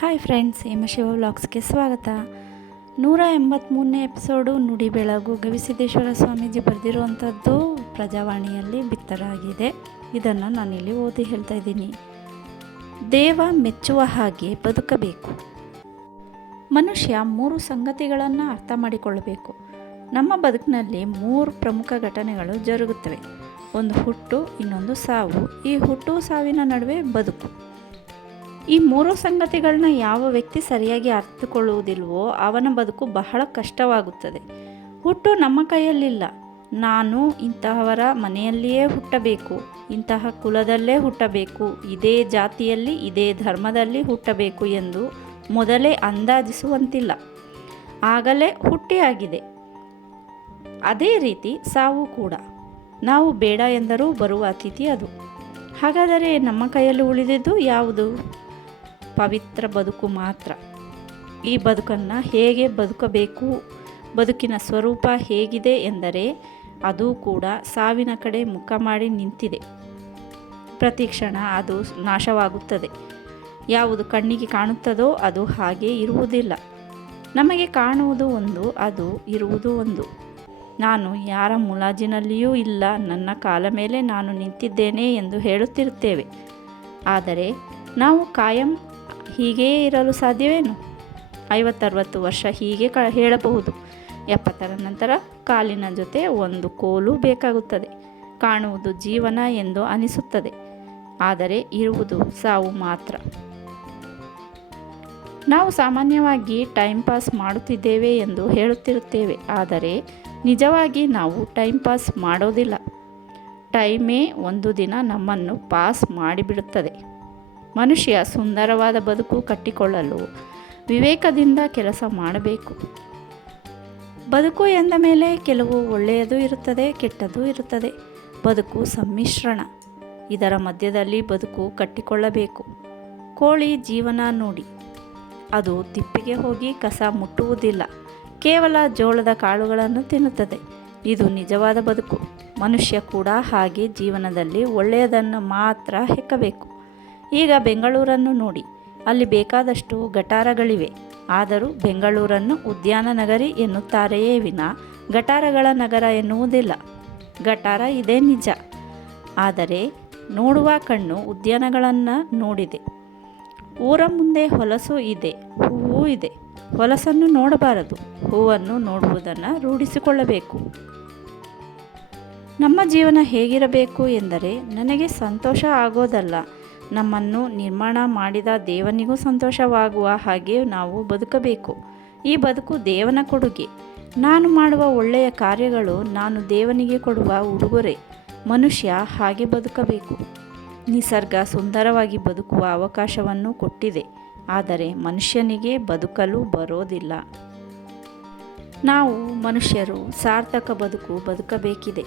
Hi friends Hema Shiva ವ್ಲಾಗ್ಸ್ಗೆ ಸ್ವಾಗತ. ನೂರ ಎಂಬತ್ತ್ಮೂರನೇ ಎಪಿಸೋಡು ನುಡಿ ಬೆಳಗು ಗವಿಸಿದ್ದೇಶ್ವರ ಸ್ವಾಮೀಜಿ ಬರೆದಿರುವಂಥದ್ದು ಪ್ರಜಾವಾಣಿಯಲ್ಲಿ ಬಿತ್ತರಾಗಿದೆ. ಇದನ್ನು ನಾನಿಲ್ಲಿ ಓದಿ ಹೇಳ್ತಾ ಇದ್ದೀನಿ. ದೇವ ಮೆಚ್ಚುವ ಹಾಗೆ ಬದುಕಬೇಕು. ಮನುಷ್ಯ ಮೂರು ಸಂಗತಿಗಳನ್ನು ಅರ್ಥ ಮಾಡಿಕೊಳ್ಳಬೇಕು ನಮ್ಮ ಬದುಕಿನಲ್ಲಿ ಮೂರು ಪ್ರಮುಖ ಘಟನೆಗಳು ಜರುಗುತ್ತವೆ. ಒಂದು ಹುಟ್ಟು, ಇನ್ನೊಂದು ಸಾವು. ಈ ಹುಟ್ಟು ಸಾವಿನ ನಡುವೆ ಬದುಕು. ಈ ಮೂರು ಸಂಗತಿಗಳನ್ನ ಯಾವ ವ್ಯಕ್ತಿ ಸರಿಯಾಗಿ ಅರ್ಥಕೊಳ್ಳುವುದಿಲ್ವೋ ಅವನ ಬದುಕು ಬಹಳ ಕಷ್ಟವಾಗುತ್ತದೆ. ಹುಟ್ಟು ನಮ್ಮ ಕೈಯಲ್ಲಿಲ್ಲ. ನಾನು ಇಂತಹವರ ಮನೆಯಲ್ಲಿಯೇ ಹುಟ್ಟಬೇಕು. ಇಂತಹ ಕುಲದಲ್ಲೇ ಹುಟ್ಟಬೇಕು. ಇದೇ ಜಾತಿಯಲ್ಲಿ, ಇದೇ ಧರ್ಮದಲ್ಲಿ ಹುಟ್ಟಬೇಕು ಎಂದು ಮೊದಲೇ ಅಂದಾಜಿಸುವಂತಿಲ್ಲ. ಆಗಲೇ ಹುಟ್ಟಿಯಾಗಿದೆ ಅದೇ ರೀತಿ ಸಾವು ಕೂಡ. ನಾವು ಬೇಡ ಎಂದರೂ ಬರುವ ಅತಿಥಿ ಅದು. ಹಾಗಾದರೆ ನಮ್ಮ ಕೈಯಲ್ಲಿ ಉಳಿದಿದ್ದು ಯಾವುದು? ಪವಿತ್ರ ಬದುಕು ಮಾತ್ರ. ಈ ಬದುಕನ್ನು ಹೇಗೆ ಬದುಕಬೇಕು? ಬದುಕಿನ ಸ್ವರೂಪ ಹೇಗಿದೆ ಎಂದರೆ ಅದು ಕೂಡ ಸಾವಿನ ಕಡೆ ಮುಖ ಮಾಡಿ ನಿಂತಿದೆ. ಪ್ರತಿ ಕ್ಷಣ ಅದು ನಾಶವಾಗುತ್ತದೆ. ಯಾವುದು ಕಣ್ಣಿಗೆ ಕಾಣುತ್ತದೋ ಅದು ಹಾಗೆ ಇರುವುದಿಲ್ಲ. ನಮಗೆ ಕಾಣುವುದು ಒಂದು, ಅದು ಇರುವುದು ಒಂದು. ನಾನು ಯಾರ ಮುಲಾಜಿನಲ್ಲಿಯೂ ಇಲ್ಲ, ನನ್ನ ಕಾಲ ಮೇಲೆ ನಾನು ನಿಂತಿದ್ದೇನೆ ಎಂದು ಹೇಳುತ್ತಿರುತ್ತೇವೆ. ಆದರೆ ನಾವು ಕಾಯಂ ಹೀಗೇ ಇರಲು ಸಾಧ್ಯವೇನು? ಐವತ್ತರವತ್ತು ವರ್ಷ ಹೀಗೆ ಕ, ಹೇಳಬಹುದು. ಎಪ್ಪತ್ತರ ನಂತರ ಕಾಲಿನ ಜೊತೆ ಒಂದು ಕೋಲು ಬೇಕಾಗುತ್ತದೆ. ಕಾಣುವುದು ಜೀವನ ಎಂದು ಅನಿಸುತ್ತದೆ. ಆದರೆ ಇರುವುದು ಸಾವು ಮಾತ್ರ. ನಾವು ಸಾಮಾನ್ಯವಾಗಿ ಟೈಮ್ ಪಾಸ್ ಮಾಡುತ್ತಿದ್ದೇವೆ ಎಂದು ಹೇಳುತ್ತಿರುತ್ತೇವೆ. ಆದರೆ ನಿಜವಾಗಿ ನಾವು ಟೈಮ್ ಪಾಸ್ ಮಾಡೋದಿಲ್ಲ. ಟೈಮೇ ಒಂದು ದಿನ ನಮ್ಮನ್ನು ಪಾಸ್ ಮಾಡಿಬಿಡುತ್ತದೆ. ಮನುಷ್ಯ ಸುಂದರವಾದ ಬದುಕು ಕಟ್ಟಿಕೊಳ್ಳಲು ವಿವೇಕದಿಂದ ಕೆಲಸ ಮಾಡಬೇಕು. ಬದುಕು ಎಂದ ಮೇಲೆ ಕೆಲವು ಒಳ್ಳೆಯದು ಇರುತ್ತದೆ, ಕೆಟ್ಟದ್ದು ಇರುತ್ತದೆ. ಬದುಕು ಸಮ್ಮಿಶ್ರಣ. ಇದರ ಮಧ್ಯದಲ್ಲಿ ಬದುಕು ಕಟ್ಟಿಕೊಳ್ಳಬೇಕು. ಕೋಳಿ ಜೀವನ ನೋಡಿ. ಅದು ತಿಪ್ಪಿಗೆ ಹೋಗಿ ಕಸ ಮುಟ್ಟುವುದಿಲ್ಲ. ಕೇವಲ ಜೋಳದ ಕಾಳುಗಳನ್ನು ತಿನ್ನುತ್ತದೆ. ಇದು ನಿಜವಾದ ಬದುಕು. ಮನುಷ್ಯ ಕೂಡ ಹಾಗೆ ಜೀವನದಲ್ಲಿ ಒಳ್ಳೆಯದನ್ನು ಮಾತ್ರ ಹೆಕ್ಕಬೇಕು. ಈಗ ಬೆಂಗಳೂರನ್ನು ನೋಡಿ. ಅಲ್ಲಿ ಬೇಕಾದಷ್ಟು ಗಟಾರಗಳಿವೆ. ಆದರೂ ಬೆಂಗಳೂರನ್ನು ಉದ್ಯಾನ ನಗರಿ ಎನ್ನುತ್ತಾರೆಯೇ ವಿನ ಗಟಾರಗಳ ನಗರ ಎನ್ನುವುದಿಲ್ಲ. ಗಟಾರ ಇದೇ ನಿಜ. ಆದರೆ ನೋಡುವ ಕಣ್ಣು ಉದ್ಯಾನಗಳನ್ನು ನೋಡಿದೆ. ಊರ ಮುಂದೆ ಹೊಲಸು ಇದೆ, ಹೂವು ಇದೆ. ಹೊಲಸನ್ನು ನೋಡಬಾರದು, ಹೂವನ್ನು ನೋಡುವುದನ್ನು ರೂಢಿಸಿಕೊಳ್ಳಬೇಕು. ನಮ್ಮ ಜೀವನ ಹೇಗಿರಬೇಕು ಎಂದರೆ ನನಗೆ ಸಂತೋಷ ಆಗೋದಲ್ಲ. ನಮ್ಮನ್ನು ನಿರ್ಮಾಣ ಮಾಡಿದ ದೇವನಿಗೂ ಸಂತೋಷವಾಗುವ ಹಾಗೆ ನಾವು ಬದುಕಬೇಕು. ಈ ಬದುಕು ದೇವನ ಕೊಡುಗೆ. ನಾನು ಮಾಡುವ ಒಳ್ಳೆಯ ಕಾರ್ಯಗಳು ನಾನು ದೇವನಿಗೆ ಕೊಡುವ ಉಡುಗೊರೆ. ಮನುಷ್ಯ ಹಾಗೆ ಬದುಕಬೇಕು. ನಿಸರ್ಗ ಸುಂದರವಾಗಿ ಬದುಕುವ ಅವಕಾಶವನ್ನು ಕೊಟ್ಟಿದೆ. ಆದರೆ ಮನುಷ್ಯನಿಗೆ ಬದುಕಲು ಬರೋದಿಲ್ಲ. ನಾವು ಮನುಷ್ಯರು ಸಾರ್ಥಕ ಬದುಕು ಬದುಕಬೇಕಿದೆ.